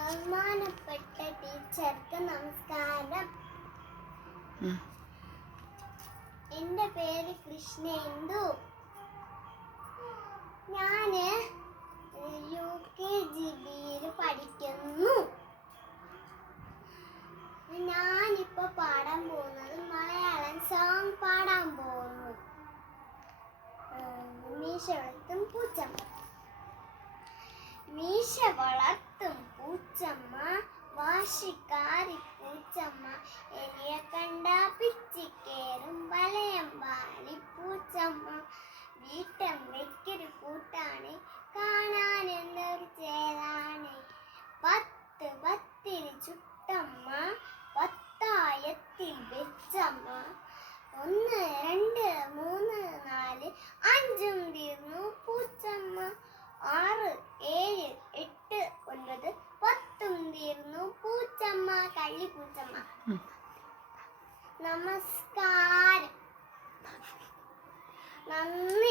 ബഹുമാനപ്പെട്ട ടീച്ചർക്ക് നമസ്കാരം. എൻ്റെ പേര് കൃഷ്ണേന്ദു. ഞാന് UKGBയിൽ പഠിക്കുന്നു. ഞാനിപ്പോ പാടാൻ പോകുന്നത് മലയാളം സോങ് പാടാൻ പോകുന്നു. മീശ വളർത്തും പൂച്ചമ്മ. മീശ വളർത്തും പൂച്ചമ്മ, വാശിക്കാരി പൂച്ചമ്മ, എലിയെ കണ്ട പിച്ചിക്കേറും വലയം വാലി പൂച്ചമ്മ. വീട്ടം വെക്കൊരു കൂട്ടാണ്, കാണാൻ എന്നൊരു ചേലാണ്. 10 പത്തിരി ചുട്ടമ്മ, പത്തായത്തിൽ വെച്ചമ്മ. 1 2 3 4 5 തീർന്നു പൂച്ചമ്മ. 6 7 8 9 10 തീർന്നു പൂച്ചമ്മ. കള്ളി പൂച്ചമ്മ. നമസ്കാരം. നന്ദി.